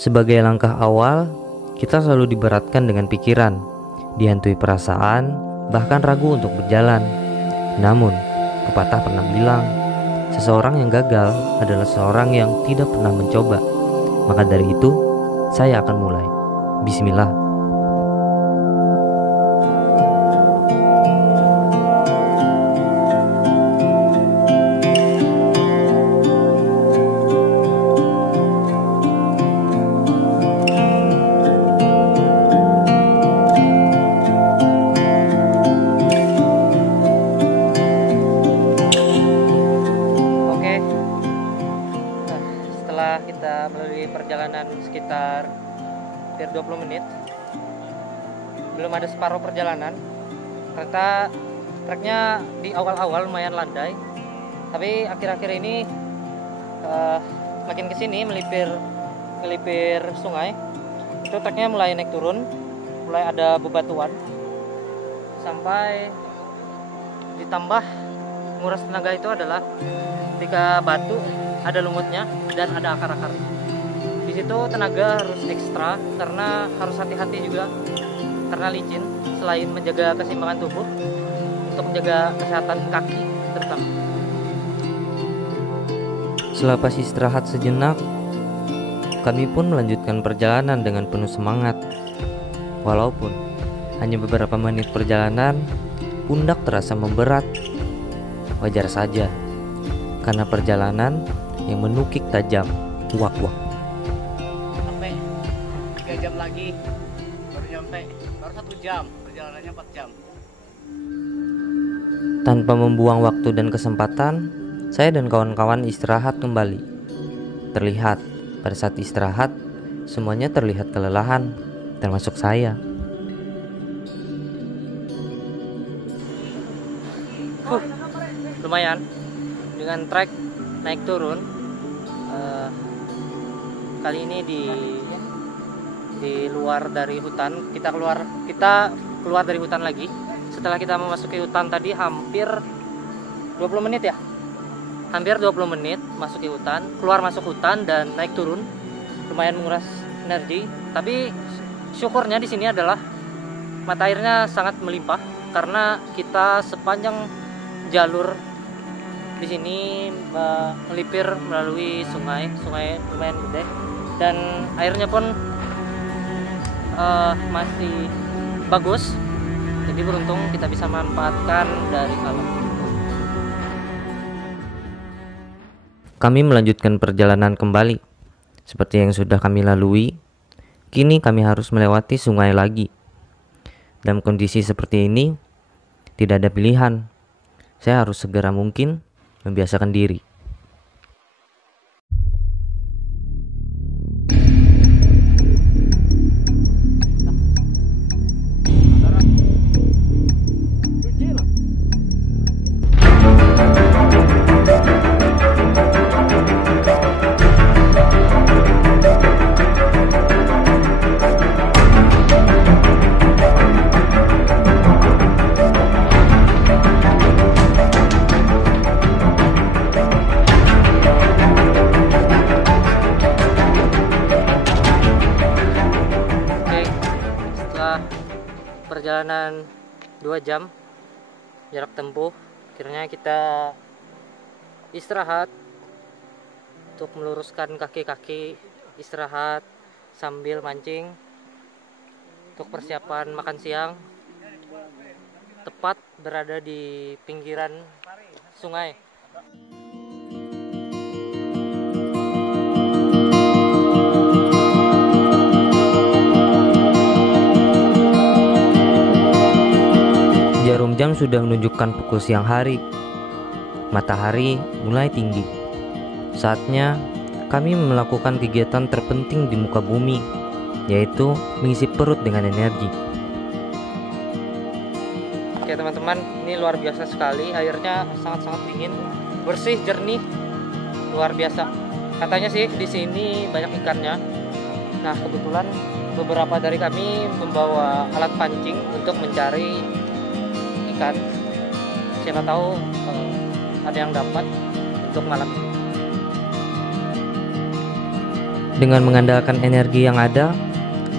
Sebagai langkah awal, kita selalu diberatkan dengan pikiran, dihantui perasaan, bahkan ragu untuk berjalan. Namun, pepatah pernah bilang, seseorang yang gagal adalah seorang yang tidak pernah mencoba. Maka dari itu, saya akan mulai. Bismillah. Setelah kita melalui perjalanan sekitar hampir 20 menit, belum ada separuh perjalanan. Ternyata treknya di awal-awal lumayan landai, tapi akhir-akhir ini makin kesini melipir sungai, itu treknya mulai naik turun, mulai ada bebatuan, sampai ditambah nguras tenaga itu adalah ketika batu ada lumutnya dan ada akar-akar. Di situ tenaga harus ekstra karena harus hati-hati juga karena licin, selain menjaga keseimbangan tubuh, untuk menjaga kesehatan kaki terutama. Selepas istirahat sejenak, kami pun melanjutkan perjalanan dengan penuh semangat. Walaupun hanya beberapa menit perjalanan, pundak terasa memberat. Wajar saja, karena perjalanan yang menukik tajam. Wah. Sampai 3 jam lagi baru nyampe, baru 1 jam, perjalanannya 4 jam. Tanpa membuang waktu dan kesempatan, saya dan kawan-kawan istirahat kembali. Terlihat pada saat istirahat, semuanya terlihat kelelahan, termasuk saya. Lumayan dengan trek naik turun. Kali ini di luar dari hutan, kita keluar dari hutan lagi. Setelah kita memasuki hutan tadi hampir 20 menit ya. Hampir 20 menit masuki hutan, keluar masuk hutan dan naik turun. Lumayan menguras energi, tapi syukurnya di sini adalah mata airnya sangat melimpah karena kita sepanjang jalur di sini melipir melalui sungai lumayan gede dan airnya pun masih bagus. Jadi beruntung kita bisa manfaatkan dari alam. Kami melanjutkan perjalanan kembali. Seperti yang sudah kami lalui, kini kami harus melewati sungai lagi. Dalam kondisi seperti ini, tidak ada pilihan. Saya harus segera mungkin membiasakan diri. Perjalanan 2 jam jarak tempuh, akhirnya kita istirahat untuk meluruskan kaki-kaki, istirahat sambil mancing untuk persiapan makan siang, tepat berada di pinggiran sungai. Jarum jam sudah menunjukkan pukul siang hari. Matahari mulai tinggi. Saatnya kami melakukan kegiatan terpenting di muka bumi, yaitu mengisi perut dengan energi. Oke teman-teman, ini luar biasa sekali. Airnya sangat-sangat dingin, bersih, jernih, luar biasa. Katanya sih di sini banyak ikannya. Nah kebetulan beberapa dari kami membawa alat pancing untuk mencari ikan. Siapa tahu ada yang dapat untuk malam. Dengan mengandalkan energi yang ada,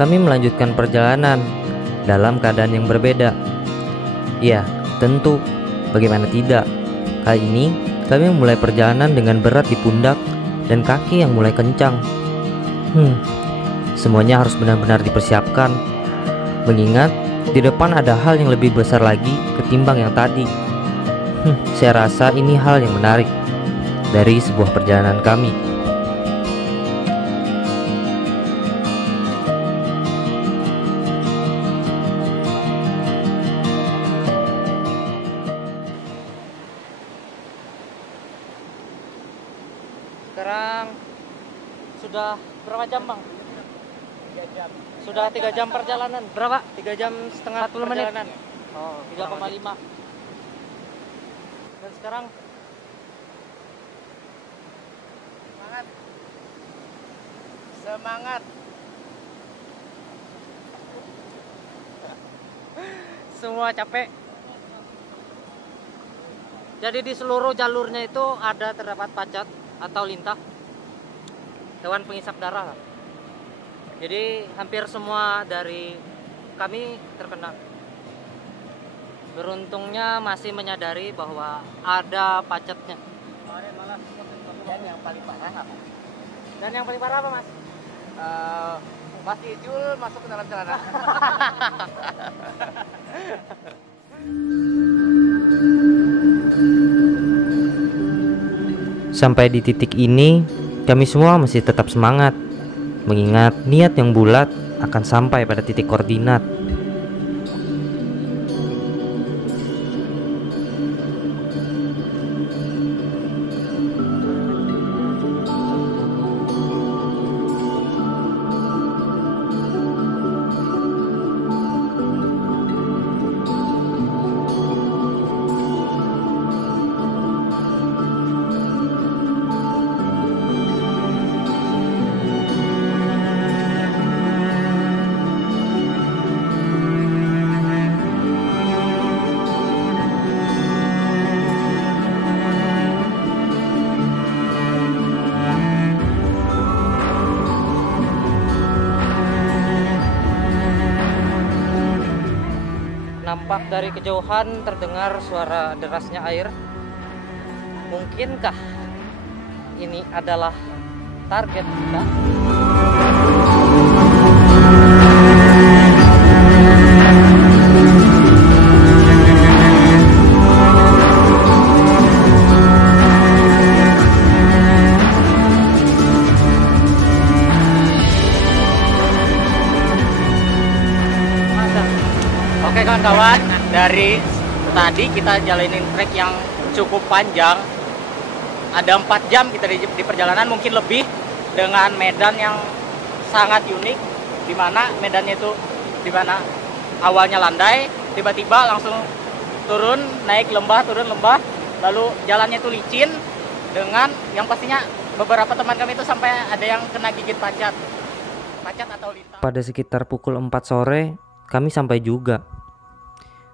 kami melanjutkan perjalanan dalam keadaan yang berbeda. Ya, tentu, bagaimana tidak? Kali ini, kami memulai perjalanan dengan berat di pundak dan kaki yang mulai kencang. Semuanya harus benar-benar dipersiapkan, mengingat di depan ada hal yang lebih besar lagi ketimbang yang tadi. Saya rasa ini hal yang menarik dari sebuah perjalanan kami. Sekarang sudah berapa jam, Bang? 3 jam. Sudah 3 jam perjalanan. Berapa? 3 jam setengah 40 menit. perjalanan. Oh, 3,5. Dan sekarang Semangat. Semangat. semua capek. Jadi di seluruh jalurnya itu terdapat pacat atau lintah, hewan pengisap darah lah. Jadi hampir semua dari kami terkena. Beruntungnya masih menyadari bahwa ada pacatnya. Dan yang paling parah apa? Dan yang paling parah apa, Mas? Mas Ijul masuk ke dalam celana. Sampai di titik ini, kami semua masih tetap semangat, mengingat niat yang bulat akan sampai pada titik koordinat. Nampak dari kejauhan terdengar suara derasnya air. Mungkinkah ini adalah target kita? Oke kawan-kawan, dari tadi kita jalanin trek yang cukup panjang. Ada 4 jam kita di perjalanan, mungkin lebih, dengan medan yang sangat unik, dimana medannya itu dimana awalnya landai, tiba-tiba langsung turun, naik lembah, turun lembah, lalu jalannya itu licin, dengan yang pastinya beberapa teman kami itu sampai ada yang kena gigit pacat atau lintah. Pada sekitar pukul 4 sore, kami sampai juga.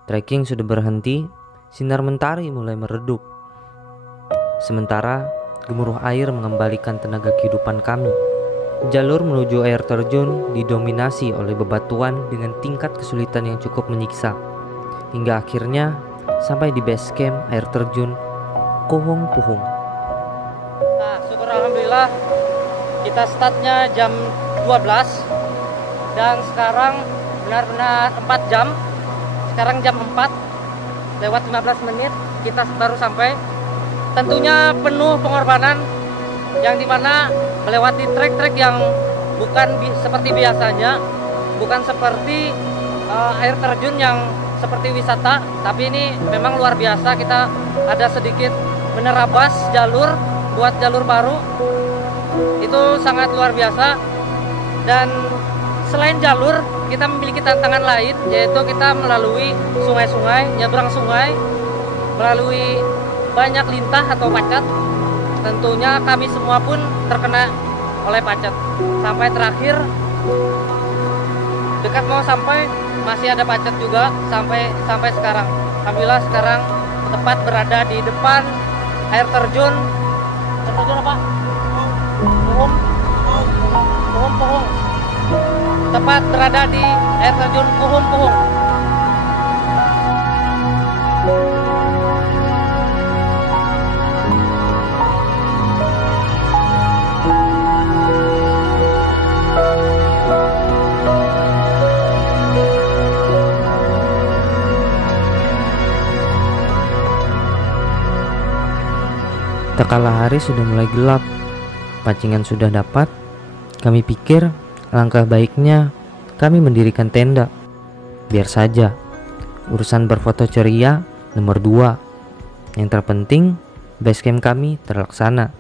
Trekking sudah berhenti, sinar mentari mulai meredup. Sementara gemuruh air mengembalikan tenaga kehidupan kami. Jalur menuju air terjun didominasi oleh bebatuan dengan tingkat kesulitan yang cukup menyiksa. Hingga akhirnya sampai di base camp air terjun Kohong Puhung. Nah, syukur alhamdulillah kita startnya jam 12 dan sekarang benar-benar 4 jam. Sekarang jam 4 lewat 15 menit kita baru sampai. Tentunya penuh pengorbanan, yang dimana melewati trek-trek yang bukan seperti biasanya, bukan seperti air terjun yang seperti wisata, tapi ini memang luar biasa. Kita ada sedikit menerabas jalur buat jalur baru, itu sangat luar biasa. Dan selain jalur, kita memiliki tantangan lain, yaitu kita melalui sungai-sungai, nyebrang sungai, melalui banyak lintah atau pacat. Tentunya kami semua pun terkena oleh pacat. Sampai terakhir, dekat mau sampai, masih ada pacat juga sampai sekarang. Alhamdulillah sekarang tepat berada di depan air terjun. Air terjun apa? Puhung. Tepat berada di air terjun Puhung. Tak kala hari sudah mulai gelap, pancingan sudah dapat. Kami pikir langkah baiknya kami mendirikan tenda. Biar saja, urusan berfoto ceria nomor 2. Yang terpenting, base camp kami terlaksana.